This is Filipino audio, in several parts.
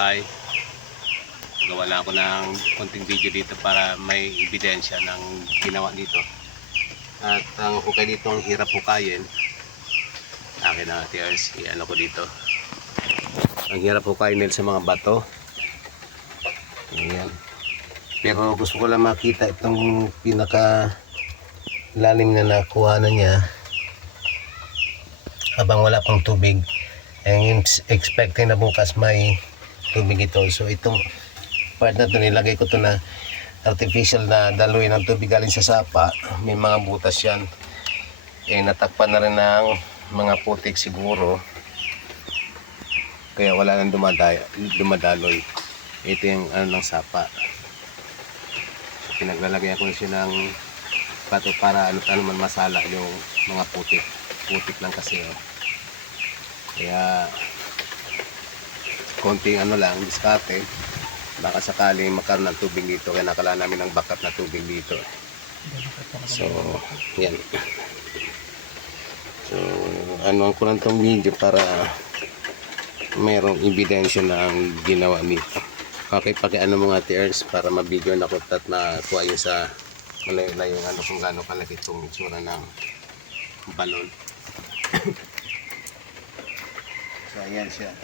hukay. Gawa lang ako ng konting video dito para may ebidensya ng ginawa dito. At ang hukay dito ang hirap hukayin. Akin na tears, i-ano ko dito. Ang hirap hukayin nila sa mga bato. Ayan. Pero gusto ko lang makita itong pinaka lalim na nakuha na niya habang wala pang tubig. And expecting na bukas may tubig ito. So itong part na ito nilagay ko to na artificial na daloy ng tubig galing sa sapa. May mga butas yan. Eh natakpan na rin ng mga putik siguro. Kaya wala nang dumaday, dumadaloy. Ito yung ano ng sapa. So, pinaglalagyan ko na siya ng pato para ano, ano man masala yung mga putik. Putik lang kasi oh. Kaya konting ano lang, diskarte. Baka sakaling magkaroon ng tubig dito, kaya nakala namin ng backup na tubig dito. So, yan. So, ano ko lang tong video para merong ebidensya na ang ginawa nito. Okay, pakiano mo nga TRs para mabigyan na ko at makuha yung sa malayo-layo yung ano kung gaano kalaki itong itsura ng balon. so, ayan siya.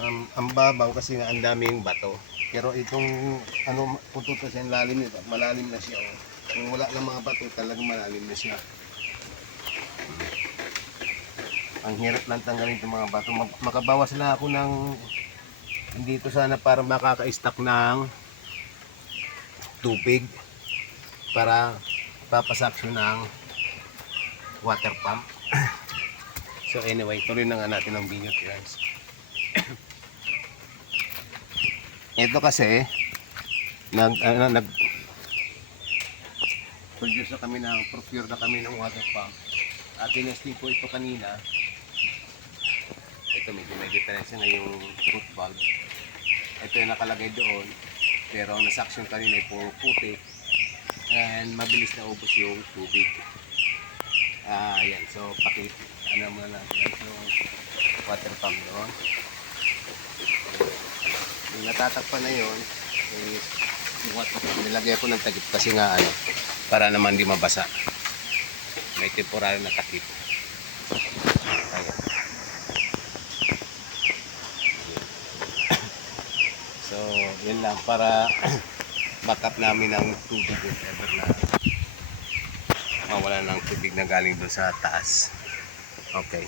Um, ang babaw kasi nga ang daming bato. Pero itong ano pututo sa lalim nito, malalim na siya. Oh. Kung wala lang mga bato, talagang malalim na siya. Ang hirap lang tanggalin itong mga bato. Mag- Makabawas lang ako ng dito sana para makaka-stack ng tubig para papasaksyon ng water pump. so anyway, tuloy na nga natin ang video guys. Ito kasi nag ano, nag produce na kami ng procure na kami ng water pump. At tinesting ko ito kanina. Ito medyo may diferensya na yung root valve. Ito yung nakalagay doon. Pero ang nasaksyon kanina ay puro putik. And mabilis na ubos yung tubig. Ah, yan. So, pakit. Ano muna natin yung water pump doon. Yung natatakpan na yun, is pump. Nilagay ko ng takip kasi nga ano, para naman di mabasa. May temporary na takip. Ayan. So, yun lang para backup namin ng tubig if na mawala ng tubig na galing doon sa taas. Okay.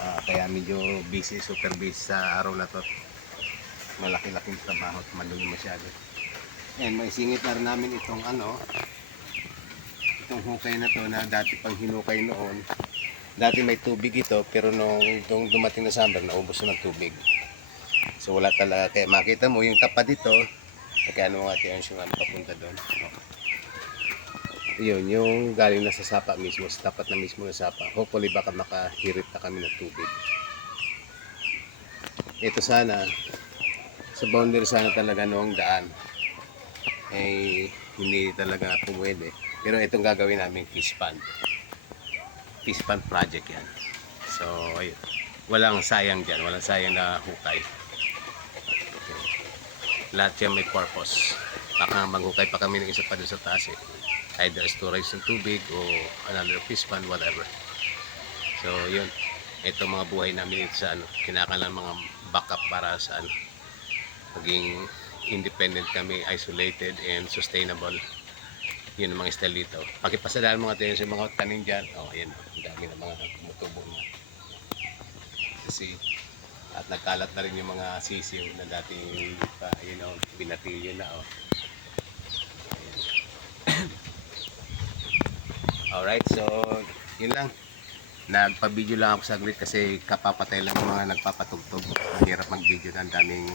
Ah, kaya medyo busy, super busy sa araw na to. Malaki-laking trabaho at madumi masyado. And may singit na namin itong ano, itong hukay na to na dati pang hinukay noon. Dati may tubig ito pero nung, nung dumating na summer, naubos na ng tubig. So wala talaga. Kaya makita mo yung tapat dito. Kaya ano nga tiyan ano papunta doon. Yun, yung galing na sa sapa mismo, sa tapat na mismo ng sapa. Hopefully baka makahirit na kami ng tubig. Ito sana, sa boundary sana talaga noong daan. Eh, hindi talaga pumwede. Pero itong gagawin namin fish pond. Fish pond project yan. So, ayun. Walang sayang dyan. Walang sayang na hukay lahat yan may purpose. Baka maghukay pa kami ng isa pa doon sa taas eh. Either storage ng tubig o another fish pond, whatever. So, yun. Ito mga buhay namin sa ano. Kinakalan mga backup para sa ano. Maging independent kami, isolated and sustainable. Yun ang mga style dito. Pakipasadaan mga tayo sa mga tanim dyan. Oh, ayan. Ang dami ng mga tumutubo na. Kasi at nagkalat na rin yung mga sisiw na dati pa, you know, binatilyo na oh. Alright, so yun lang. Nagpa-video lang ako saglit kasi kapapatay lang mga nagpapatugtog. Mahirap mag-video ng daming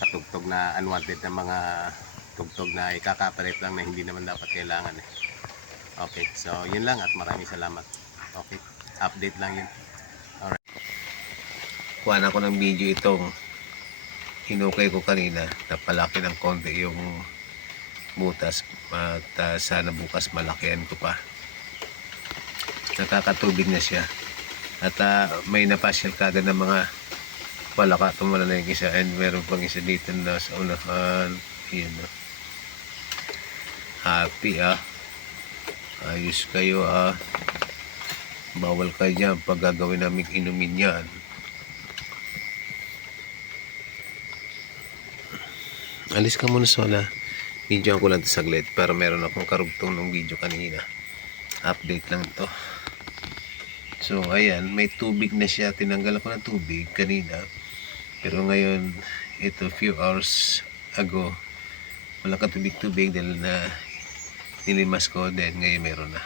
katugtog na unwanted na mga tugtog na ikakapalit lang na hindi naman dapat kailangan eh. Okay, so yun lang at maraming salamat. Okay, update lang yun kuha na ko ng video itong hinukay ko kanina napalaki ng konti yung butas at uh, sana bukas malakihan ko pa. Nakakatubig na siya. At uh, may napasyal kagad ng mga palaka. Tumula na yung isa and meron pang isa dito na sa unahan. Yun na happy ah. Ayos kayo ah. Bawal kayo dyan pag gagawin namin inumin yan. Alis ka muna Sola video ko lang to saglit pero meron akong karugtong ng video kanina. Update lang to. So ayan may tubig na siya. Tinanggal ako ng tubig kanina. Pero ngayon ito few hours ago wala ka tubig tubig dahil na nilimas ko then ngayon meron na.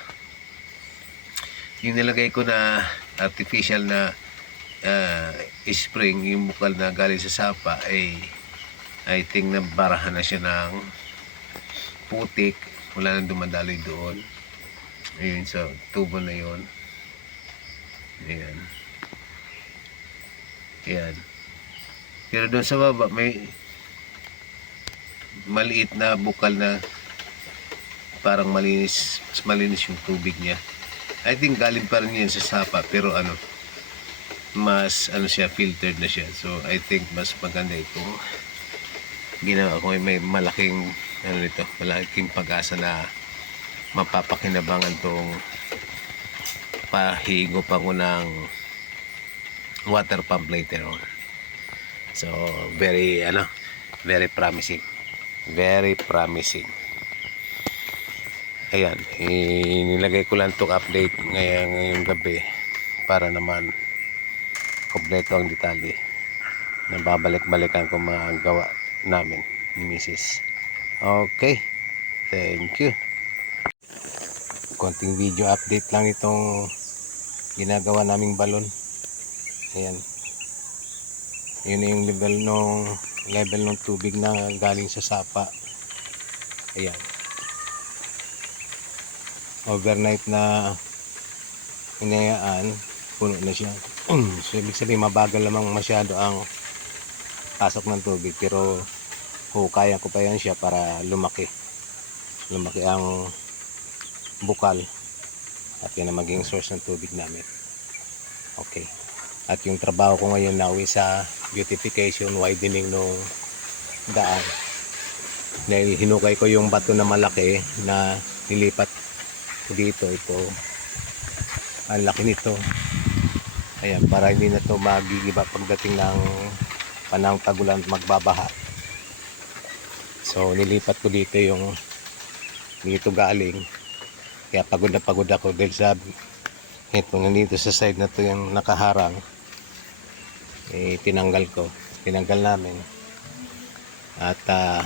Yung nilagay ko na artificial na ah, spring yung bukal na galing sa sapa ay I think na barahan na siya ng putik wala nang dumadaloy doon. Ayun sa tubo na yon ayan. Ayan. Pero doon sa baba may maliit na bukal na parang malinis mas malinis yung tubig niya. I think galing pa rin yan sa sapa pero ano mas ano siya filtered na siya. So I think mas maganda itong ginawa ko. May malaking ano nito? Malaking pag-asa na mapapakinabangan tong pahigo pa ko ng water pump later on. So very ano very promising. Very promising. Ayan inilagay ko lang itong update ngayon, ngayong gabi para naman kompleto ang detalye na babalik-balikan ko mga gawa namin ni Mrs. Okay. Thank you. Konting video update lang itong ginagawa naming balon. Ayan. Yun yung level nung level ng tubig na galing sa sapa. Ayan. Overnight na hinayaan, puno na siya. so, ibig sabihin mabagal lamang masyado ang pasok ng tubig pero hukayan ko pa yan siya para lumaki. Lumaki ang bukal. At yan ang maging source ng tubig namin. Okay. At yung trabaho ko ngayon na uwi sa beautification widening nung daan. Dahil hinukay ko yung bato na malaki na nilipat dito. Ito ang laki nito. Ayan para hindi na to magigiba pagdating ng panahong tagulan magbabaha so nilipat ko dito yung dito galing. Kaya pagod na pagod ako dahil sa ito nandito sa side na to yung nakaharang eh tinanggal ko. Tinanggal namin. At uh,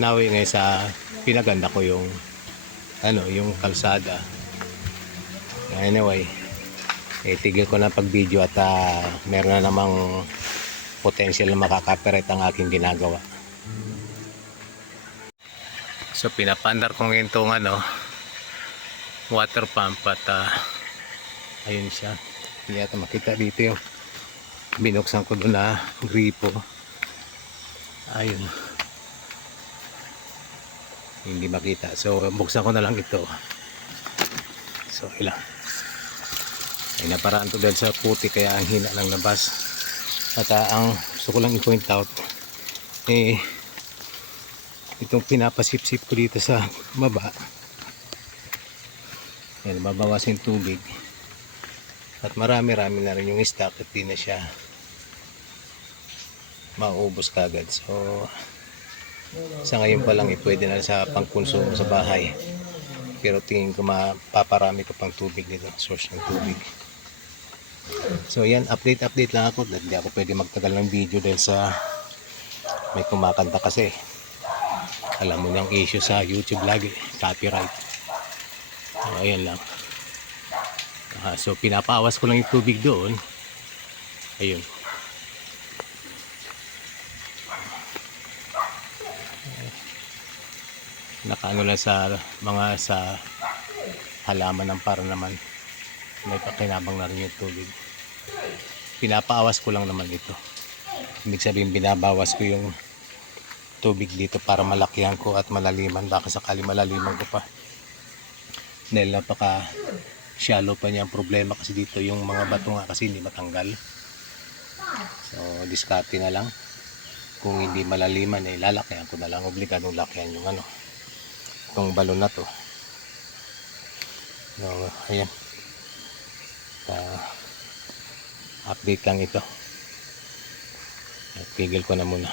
nawi ngayon sa pinaganda ko yung ano yung kalsada. Anyway eh, tigil ko na pag video at ah, meron na namang potential na makaka-copyright ang aking ginagawa. So pinapandar ko ngayon itong ano, water pump at ah, ayun siya. Hindi yata makita dito yung binuksan ko doon na gripo. Ayun. Hindi makita. So buksan ko na lang ito. So ilang. Ay naparaan to dahil sa puti kaya ang hina ng labas. At ah, ang gusto ko lang i-point out eh itong pinapasip-sip ko dito sa baba. Yan mabawas yung tubig. At marami-rami na rin yung stock at di na siya maubos kagad. So sa ngayon pa lang eh, pwede na sa pangkonsumo sa bahay. Pero tingin ko mapaparami ko pang tubig dito source ng tubig. So yan, update update lang ako. Hindi ako pwede magtagal ng video dahil sa may kumakanta kasi. Alam mo niyang issue sa YouTube lagi, copyright. So, ayan lang. Ah, so pinapawas ko lang yung tubig doon. Ayun. Nakaano lang sa mga sa halaman ng para naman may pakinabang na rin yung tubig pinapaawas ko lang naman ito ibig sabihin binabawas ko yung tubig dito para malakihan ko at malaliman baka sakali malaliman ko pa dahil napaka shallow pa niya ang problema kasi dito yung mga bato nga kasi hindi matanggal So, diskarte na lang. Kung hindi malaliman, eh, lalakyan ko na lang. Obligadong lakyan yung ano, itong balon na to. So, ayan. Ah, update lang ito. Pigil ko na muna.